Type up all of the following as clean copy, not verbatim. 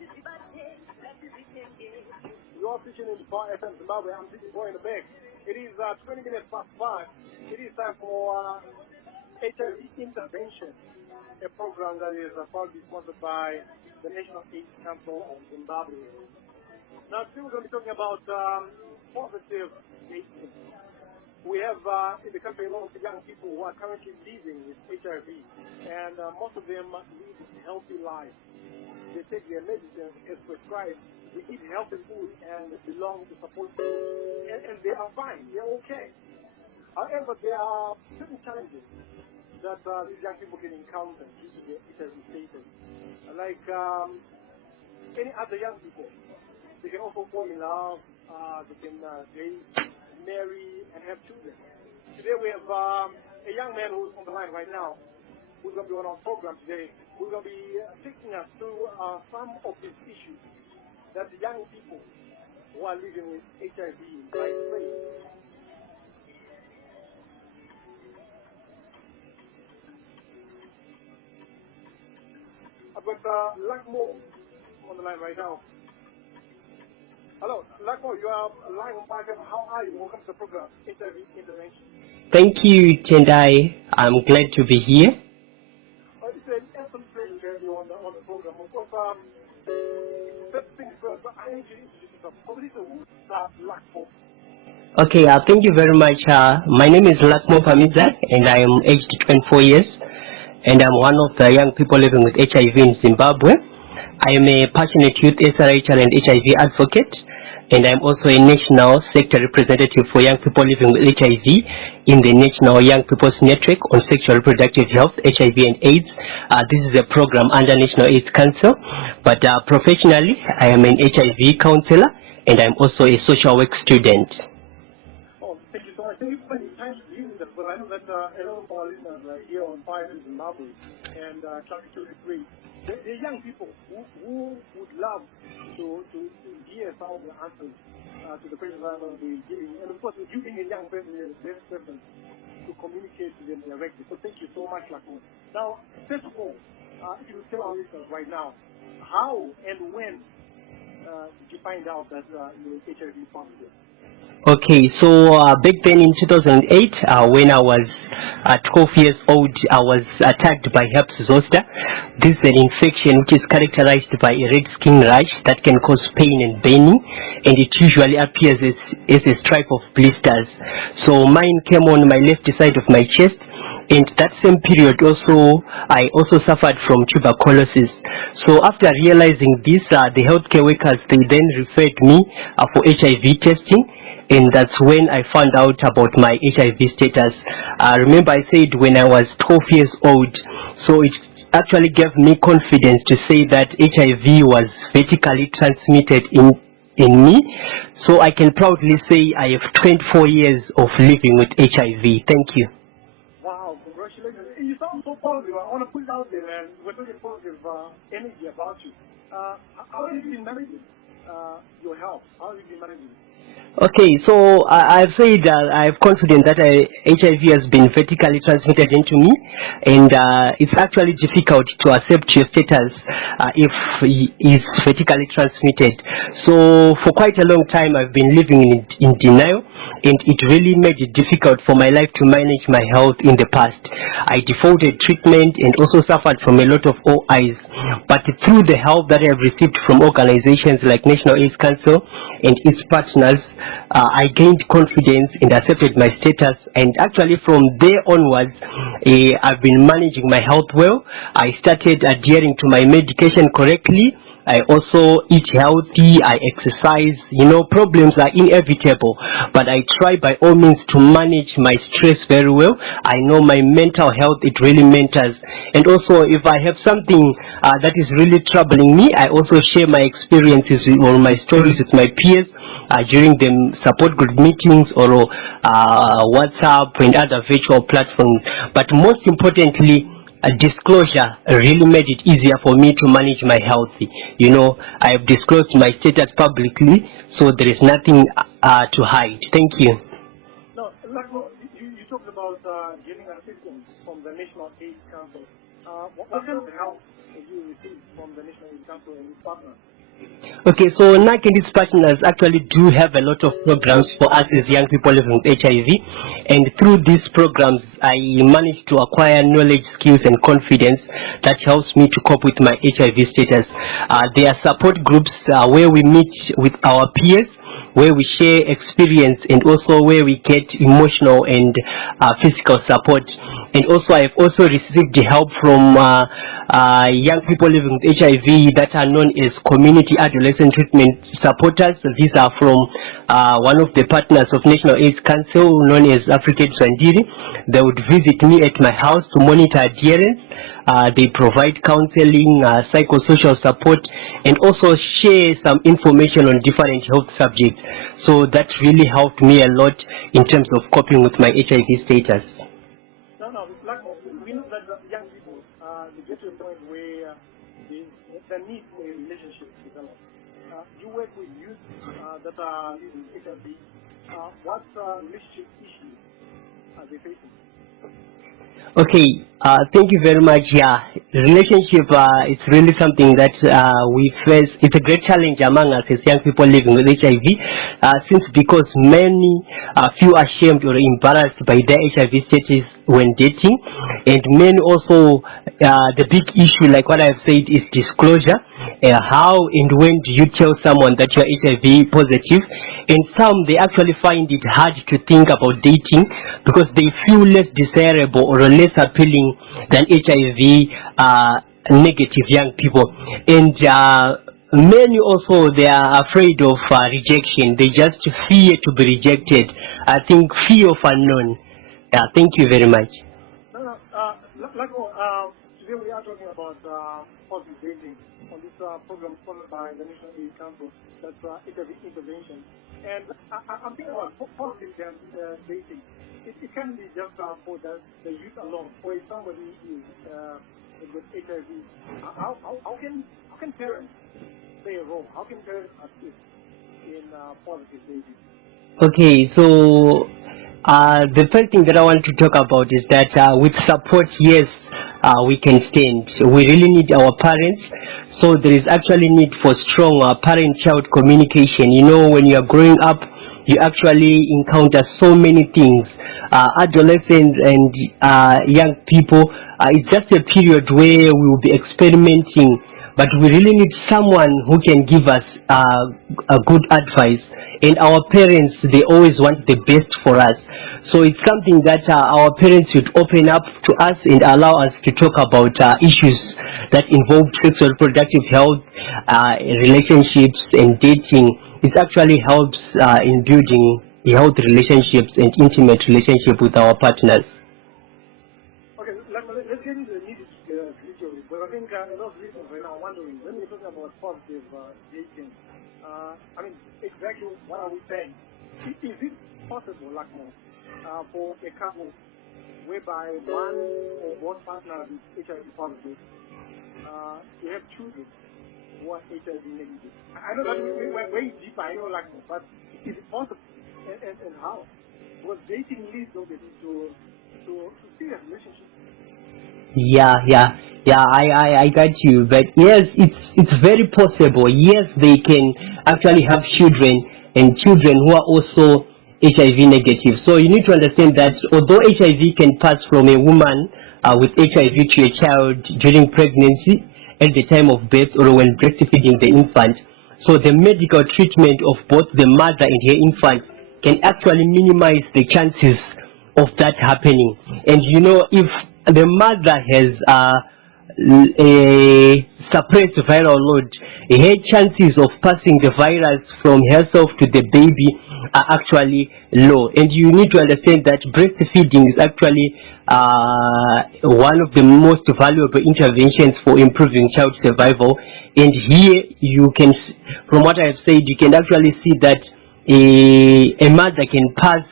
You are teaching in Bar FM Zimbabwe. I'm teaching boy in the back. It is 20 minutes past 5. It is time for HIV intervention, a program that is proudly sponsored by the National AIDS Council of Zimbabwe. Now, today we're going to be talking about positive dating. We have in the country a lot of young people who are currently living with HIV, and most of them lead healthy lives. They take their medicine as prescribed. They eat healthy food and belong to support groups, and they are fine. They're okay. However, there are certain challenges that these young people can encounter due to their HIV status. Like any other young people, they can also fall in love. They can date, marry, and have children. Today we have a young man who's on the line right now, who's going to be on our program today, who's going to be taking us through some of these issues that the young people who are living with HIV might face. I've got Lakmo on the line right now. Hello, Lakmo, you are live on Python. How are you? Welcome to the program, HIV Intervention. Thank you, Tendai. I'm glad to be here. It's an absolute pleasure to have you on the program. Of course, first things first, I need you to introduce yourself. Who is Lakmo? Okay, thank you very much. My name is Lakmo Pamiza, and I am aged 24 years, and I'm one of the young people living with HIV in Zimbabwe. I am a passionate youth SRHR and HIV advocate, and I'm also a national sector representative for young people living with HIV in the National Young People's Network on Sexual Reproductive Health, HIV and AIDS. This is a program under National AIDS Council, but professionally, I am an HIV counselor, and I'm also a social work student. Oh, thank you so much. Thank you for spending time using this, but I know that a lot of our listeners are here on Fire in Zimbabwe and Clark 283. The young people who would love to hear some of the answers to the questions I'm going to be giving. And of course, you being a young person is the best person to communicate to them directly. So thank you so much, Lakmo. Now, first of all, if you tell our listeners right now, how and when did you find out that you were HIV positive? Okay, so back then in 2008, when I was 12 years old, I was attacked by herpes zoster. This is an infection which is characterized by a red skin rash that can cause pain and burning, and it usually appears as a stripe of blisters. So mine came on my left side of my chest, and that same period I also suffered from tuberculosis. So after realizing this, the healthcare workers, they then referred me for HIV testing. And that's when I found out about my HIV status. Remember I said when I was 12 years old, so it actually gave me confidence to say that HIV was vertically transmitted in me. So I can proudly say I have 24 years of living with HIV. Thank you. Wow, congratulations. You sound so positive. I want to put it out there, man. We're talking positive energy about you. How have you been managing your health? How have you been managing? Okay, so I've said I have confidence that HIV has been vertically transmitted into me, and it's actually difficult to accept your status if it's vertically transmitted. So for quite a long time I've been living in denial, and it really made it difficult for my life to manage my health in the past. I defaulted treatment and also suffered from a lot of OIs. But through the help that I have received from organizations like National AIDS Council and its partners, I gained confidence and accepted my status. And actually from there onwards, I've been managing my health well. I started adhering to my medication correctly. I also eat healthy, I exercise. Problems are inevitable, but I try by all means to manage my stress very well. I know my mental health, it really matters. And also if I have something that is really troubling me, I also share my experiences or my stories with my peers during the support group meetings or WhatsApp and other virtual platforms. But most importantly, a disclosure really made it easier for me to manage my health. I have disclosed my status publicly, so there is nothing to hide. Thank you. No, you talked about getting assistance from the National AIDS Council. What kind of help have you received from the National Youth Council and its partners? Okay, so NAC and its partners actually do have a lot of programs for us as young people living with HIV, and through these programs I managed to acquire knowledge, skills and confidence that helps me to cope with my HIV status. There are support groups where we meet with our peers, where we share experience and also where we get emotional and physical support. And also I've also received the help from young people living with HIV that are known as community adolescent treatment supporters. These are from one of the partners of National AIDS Council known as Africa Swandiri. They would visit me at my house to monitor adherence. They provide counseling, psychosocial support, and also share some information on different health subjects. So that really helped me a lot in terms of coping with my HIV status. We know that young people, they get to a point where the need for a relationship develops. You work with youth that are living HIV. What relationship issues are they facing? Okay, thank you very much. Yeah, relationship is really something that we face. It's a great challenge among us as young people living with HIV, since because many feel ashamed or embarrassed by their HIV status when dating, and many also the big issue, like what I've said, is disclosure. How and when do you tell someone that you're HIV positive? And some, they actually find it hard to think about dating because they feel less desirable or less appealing than HIV negative young people. And many also, they are afraid of rejection. They just fear to be rejected. I think fear of unknown. Yeah, thank you very much. Today we are talking about positive dating on this program sponsored by the National Youth Council. That's HIV intervention. And I'm thinking about positive dating. It can be just for the youth alone, or if somebody is with HIV. How can parents play a role? How can parents assist in positive dating? Okay, so the first thing that I want to talk about is that with support, yes, we can stand. We really need our parents. So there is actually need for strong parent-child communication. You know, when you are growing up, you actually encounter so many things. Adolescents and young people, it's just a period where we will be experimenting, but we really need someone who can give us a good advice. And our parents, they always want the best for us. So it's something that our parents should open up to us and allow us to talk about issues that involve sexual reproductive health, relationships and dating. It actually helps in building health relationships and intimate relationship with our partners. Okay, let's get into the nitty-gritty of it. But I think a lot of listeners right now are wondering, when we're talking about positive dating, I mean, exactly what are we saying? Is it possible, Lakmo, for a couple whereby one or both partners is HIV positive, to have children who are HIV negative? I know that we're way deeper, I know, Lakmo, but is it possible? And how? Because dating leads obviously to serious relationships. Yeah, I got you. But yes, it's very possible. Yes, they can actually have children, and children who are also HIV negative. So you need to understand that although HIV can pass from a woman with HIV to a child during pregnancy, at the time of birth, or when breastfeeding the infant, so the medical treatment of both the mother and her infant can actually minimize the chances of that happening. And you know, if the mother has a suppressed viral load, her chances of passing the virus from herself to the baby are actually low. And you need to understand that breastfeeding is actually one of the most valuable interventions for improving child survival. And here you can, from what I've said, you can actually see that a mother can pass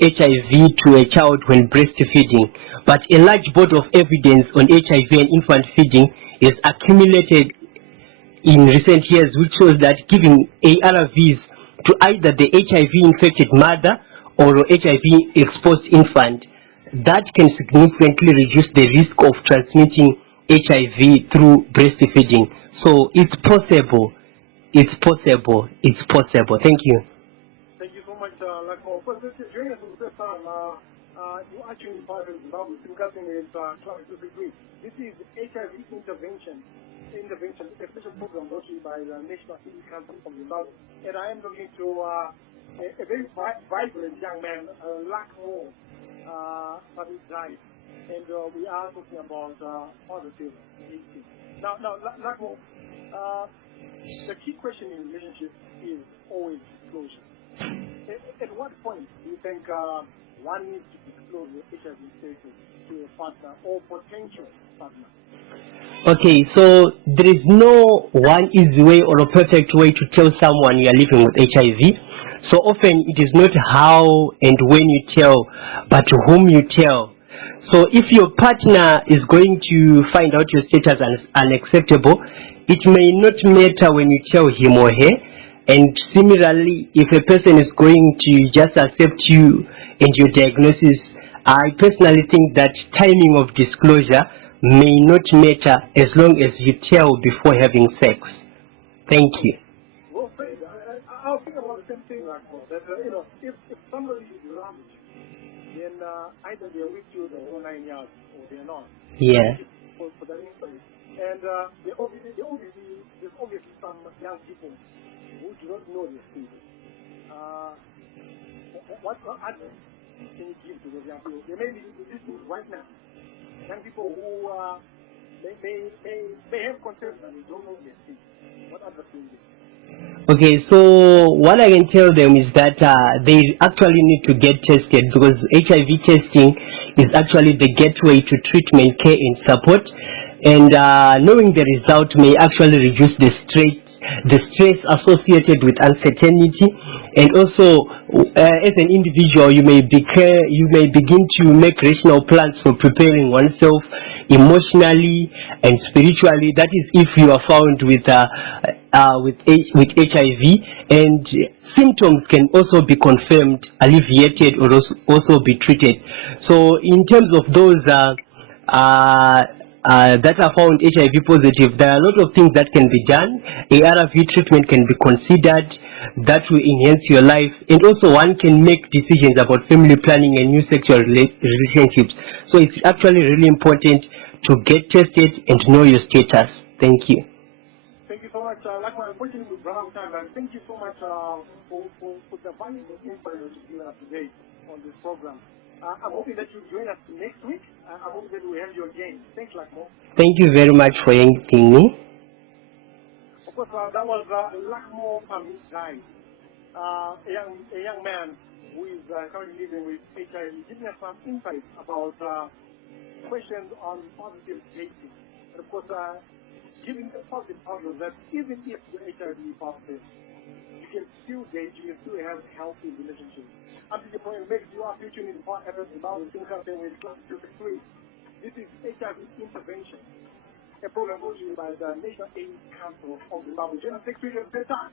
HIV to a child when breastfeeding, but a large body of evidence on HIV and infant feeding is accumulated in recent years, which shows that giving ARVs to either the HIV-infected mother or HIV-exposed infant, that can significantly reduce the risk of transmitting HIV through breastfeeding. So it's possible. It's possible. It's possible. Thank you. Thank you so much, Lakmo. Of course, this is during the first time you actually part of Zimbabwe discussing with Class 263. This is HIV intervention, a special program brought to you by the National AIDS Council of Zimbabwe. And I am looking to a very vibrant young man, Lakmo Pamizai. And we are talking about positive dating. Now, Lakmo, the key question in relationships is always disclosure. At what point do you think one needs to disclose your HIV status to a partner or potential partner? Okay, so there is no one easy way or a perfect way to tell someone you are living with HIV. So often it is not how and when you tell, but to whom you tell. So if your partner is going to find out your status as unacceptable, it may not matter when you tell him or her. And similarly, if a person is going to just accept you and your diagnosis, I personally think that timing of disclosure may not matter as long as you tell before having sex. Thank you. Well, I'll think about the same thing, like that. If somebody loves you, then either they're with you the whole 9 years or they're not. Yeah. For that reason. And there's obviously some young people who do not know this thing. What advice can you give to those young people? They may be listening right now. Young people who may have concerns and they don't know this thing. What advice can you give? Okay, so what I can tell them is that they actually need to get tested, because HIV testing is actually the gateway to treatment, care, and support. And knowing the result may actually reduce the stress associated with uncertainty. And also, as an individual, you may begin to make rational plans for preparing oneself emotionally and spiritually. That is, if you are found with HIV, and symptoms can also be confirmed, alleviated, or also be treated. So, in terms of those that are found HIV positive, there are a lot of things that can be done. ARV treatment can be considered. That will enhance your life, and also one can make decisions about family planning and new sexual relationships. So it's actually really important to get tested and know your status. Thank you. Thank you so much. Unfortunately, we've run out of time, and thank you so much for the valuable insight that you've given us today on this program. I'm hoping that you'll join us next week. I'm hoping that we have you again. Thanks, Lakmo. Thank you very much for inviting me. Of course, that was Lakmo Pamizai, a young man who is currently living with HIV, giving us some insights about questions on positive dating. And of course, giving a positive outlook that even if you're HIV positive, you can still date, you can still have healthy relationships. Up to the point, make sure you are featuring in part efforts about the something with Class 263. This is HIV intervention. A program brought to you by the National AIDS Council of Zimbabwe. General Secretary of the time.